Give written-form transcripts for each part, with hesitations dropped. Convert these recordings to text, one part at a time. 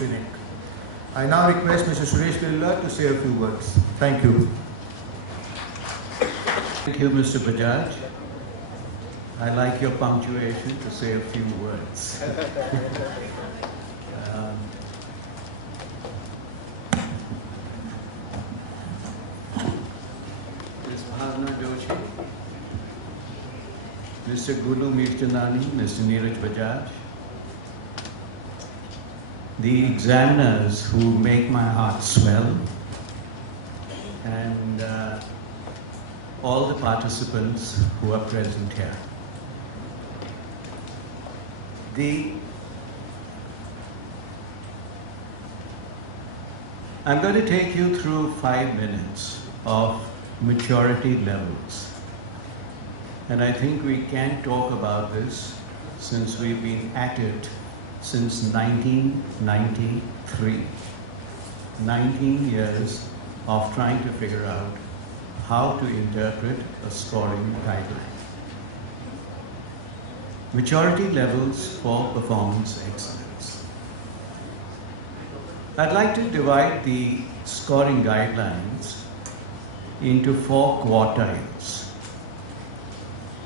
Finik. I now request Mr. Suresh Birla to say a few words. Thank you. Thank you, Mr. Bajaj. I like your punctuation to say a few words. Ms. Bhavna Joshi, Mr. Gulu Mirchandani, Mr. Neeraj Bajaj, the examiners who make my heart swell, and all the participants who are present here. I'm going to take you through 5 minutes of maturity levels. And I think we can talk about this since we've been at it since 1993. 19 years of trying to figure out how to interpret a scoring guideline. Maturity levels for performance excellence. I'd like to divide the scoring guidelines into 4 quartiles.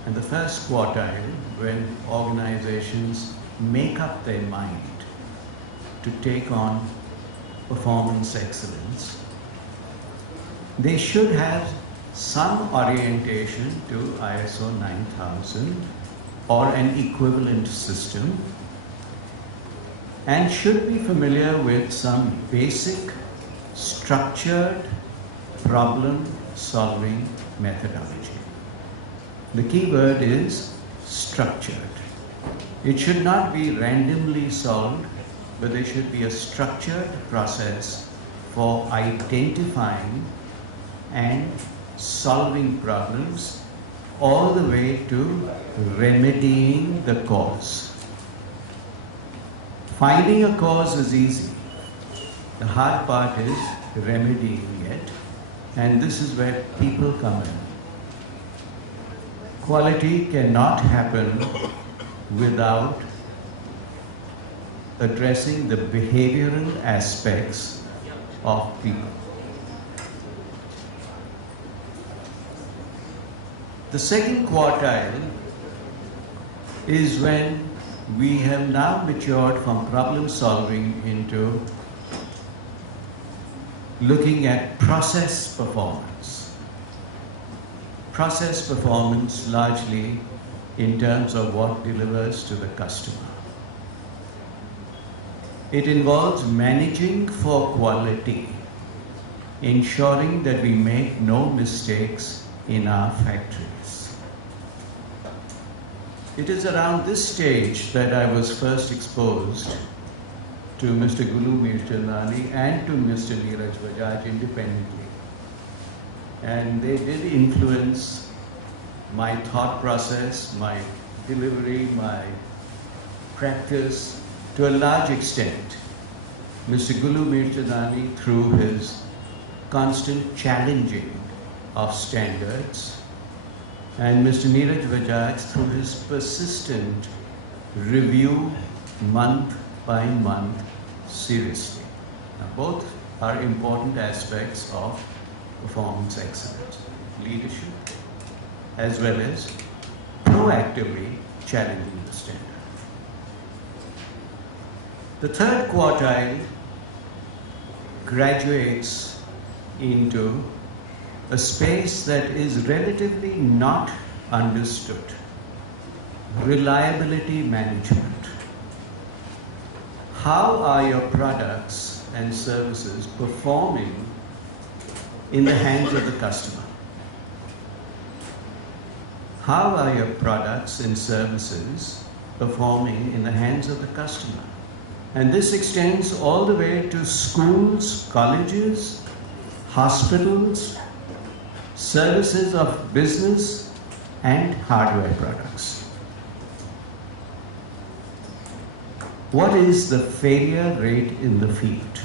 And the first quartile, when organizations make up their mind to take on performance excellence, they should have some orientation to ISO 9000 or an equivalent system, and should be familiar with some basic structured problem-solving methodology. The key word is structured. It should not be randomly solved, but there should be a structured process for identifying and solving problems all the way to remedying the cause. Finding a cause is easy. The hard part is remedying it, and this is where people come in. Quality cannot happen without addressing the behavioral aspects of people. The second quartile is when we have now matured from problem solving into looking at process performance. Process performance largely in terms of what delivers to the customer. It involves managing for quality, ensuring that we make no mistakes in our factories. It is around this stage that I was first exposed to Mr. Gulu Mirchandani and to Mr. Neeraj Bajaj independently. And they did influence my thought process, my delivery, my practice to a large extent. Mr. Gulu Mirchandani, through his constant challenging of standards, and Mr. Neeraj Bajaj through his persistent review month by month seriously. Now, both are important aspects of performance excellence, leadership as well as proactively challenging the standard. The third quartile graduates into a space that is relatively not understood. Reliability management. How are your products and services performing in the hands of the customer? How are your products and services performing in the hands of the customer? And this extends all the way to schools, colleges, hospitals, services of business, and hardware products. What is the failure rate in the field?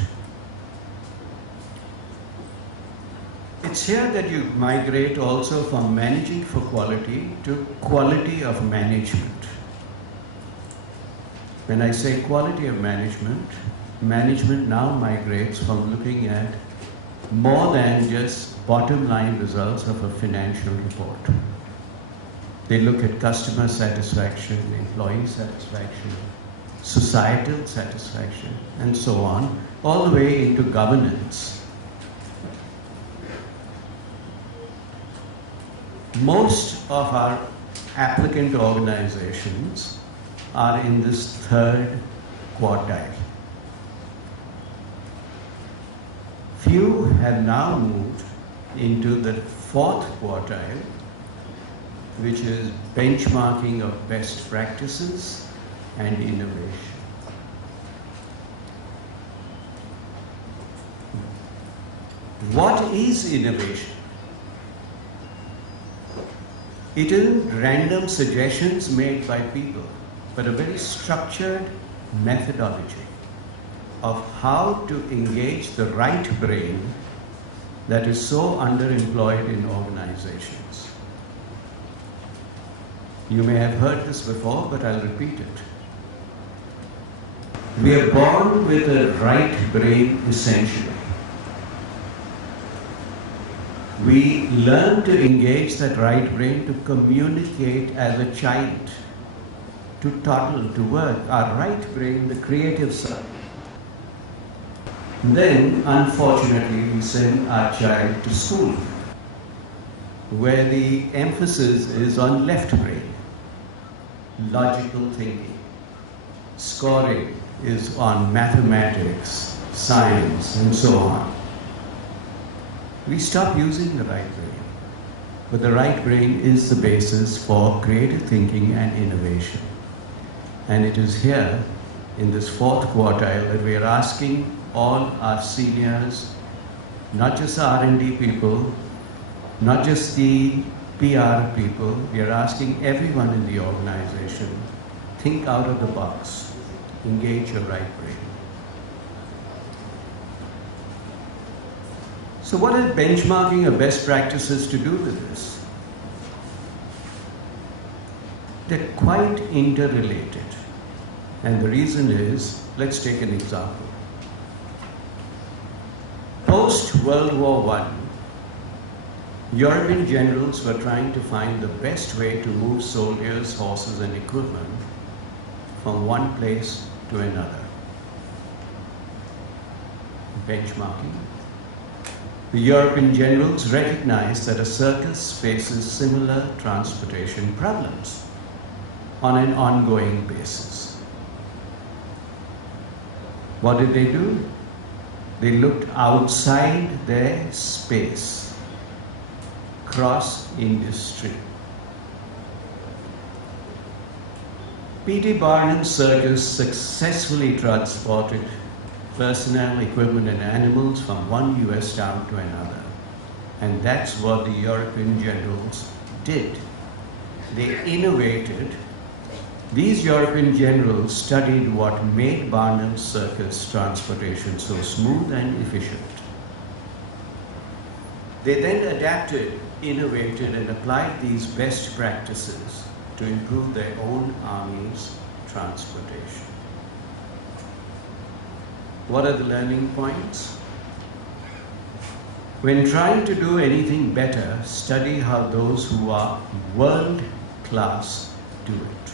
It's here that you migrate also from managing for quality to quality of management. When I say quality of management, management now migrates from looking at more than just bottom line results of a financial report. They look at customer satisfaction, employee satisfaction, societal satisfaction, and so on, all the way into governance. Most of our applicant organizations are in this third quartile. Few have now moved into the fourth quartile, which is benchmarking of best practices and innovation. What is innovation? It isn't random suggestions made by people, but a very structured methodology of how to engage the right brain that is so underemployed in organizations. You may have heard this before, but I'll repeat it. We are born with a right brain essentially. We learn to engage that right brain to communicate as a child, to toddle, to work. Our right brain, the creative side. Then, unfortunately, we send our child to school, where the emphasis is on left brain, logical thinking. Scoring is on mathematics, science, and so on. We stop using the right brain, but the right brain is the basis for creative thinking and innovation. And it is here, in this fourth quartile, that we are asking all our seniors, not just the R&D people, not just the PR people, we are asking everyone in the organization, think out of the box, engage your right brain. So what is benchmarking of best practices to do with this? They're quite interrelated. And the reason is, let's take an example. Post-World War I, European generals were trying to find the best way to move soldiers, horses, and equipment from one place to another. Benchmarking. The European generals recognized that a circus faces similar transportation problems on an ongoing basis. What did they do? They looked outside their space, cross-industry. P.T. Barnum's circus successfully transported personnel, equipment, and animals from one US town to another. And that's what the European generals did. They innovated. These European generals studied what made Barnum's circus transportation so smooth and efficient. They then adapted, innovated, and applied these best practices to improve their own army's transportation. What are the learning points? When trying to do anything better, study how those who are world-class do it.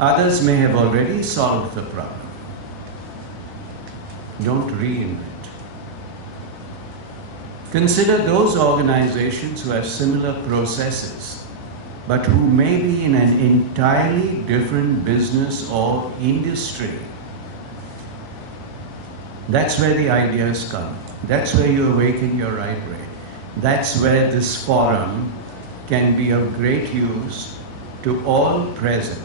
Others may have already solved the problem. Don't reinvent. Consider those organizations who have similar processes, but who may be in an entirely different business or industry. That's where the ideas come. That's where you awaken your right brain. That's where this forum can be of great use to all present.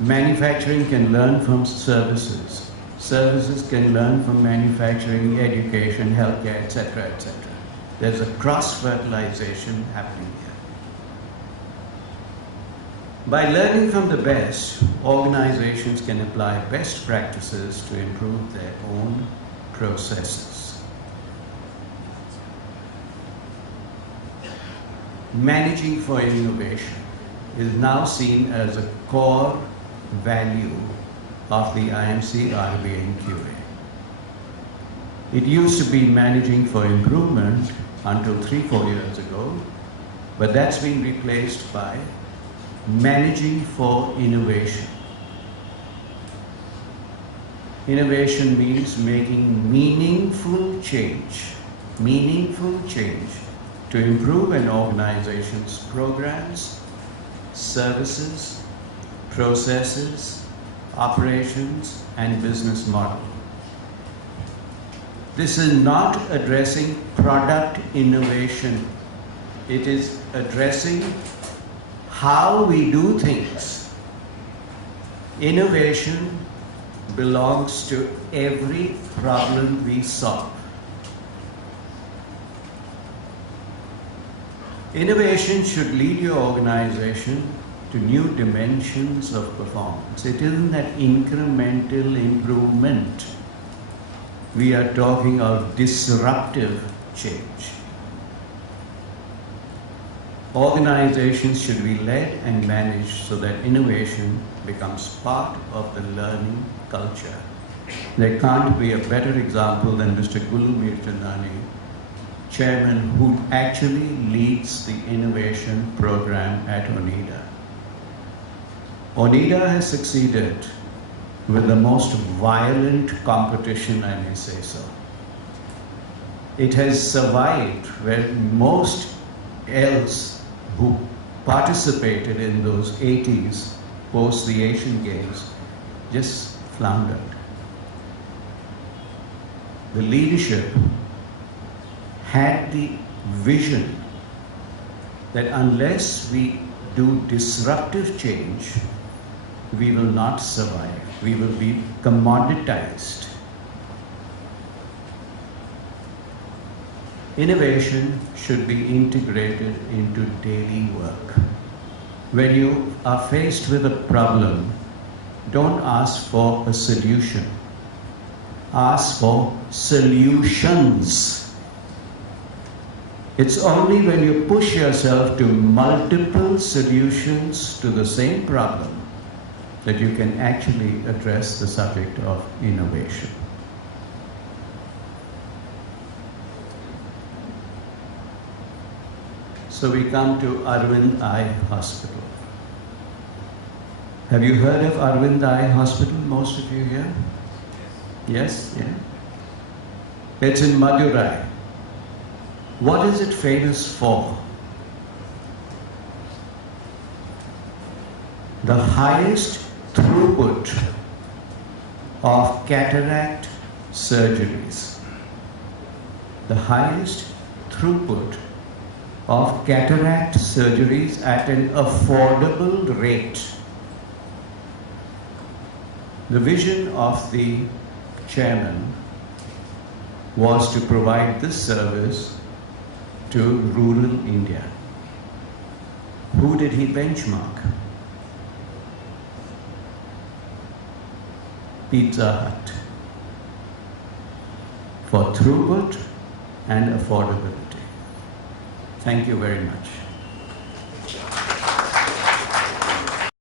Manufacturing can learn from services. Services can learn from manufacturing, education, healthcare, etc., etc. There's a cross-fertilization happening here. By learning from the best, organizations can apply best practices to improve their own processes. Managing for innovation is now seen as a core value of the IMC, RBA and QA. It used to be managing for improvement until 3-4 years ago, but that's been replaced by managing for innovation. Innovation means making meaningful change to improve an organization's programs, services, processes, operations, and business model. This is not addressing product innovation. It is addressing how we do things. Innovation belongs to every problem we solve. Innovation should lead your organization to new dimensions of performance. It isn't that incremental improvement. We are talking of disruptive change. Organizations should be led and managed so that innovation becomes part of the learning culture. There can't be a better example than Mr. Gulu Mirchandani, chairman who actually leads the innovation program at Oneida. Oneida has succeeded with the most violent competition, I may say so. It has survived where most else who participated in those 80s post the Asian Games just floundered. The leadership had the vision that unless we do disruptive change, we will not survive. We will be commoditized. Innovation should be integrated into daily work. When you are faced with a problem, don't ask for a solution. Ask for solutions. It's only when you push yourself to multiple solutions to the same problem that you can actually address the subject of innovation. So we come to Arvind Eye Hospital. Have you heard of Arvind Eye Hospital, most of you here? Yes? Yeah? It's in Madurai. What is it famous for? The highest throughput of cataract surgeries. The highest throughput of cataract surgeries at an affordable rate. The vision of the chairman was to provide this service to rural India. Who did he benchmark? Pizza Hut for throughput and affordability. Thank you very much.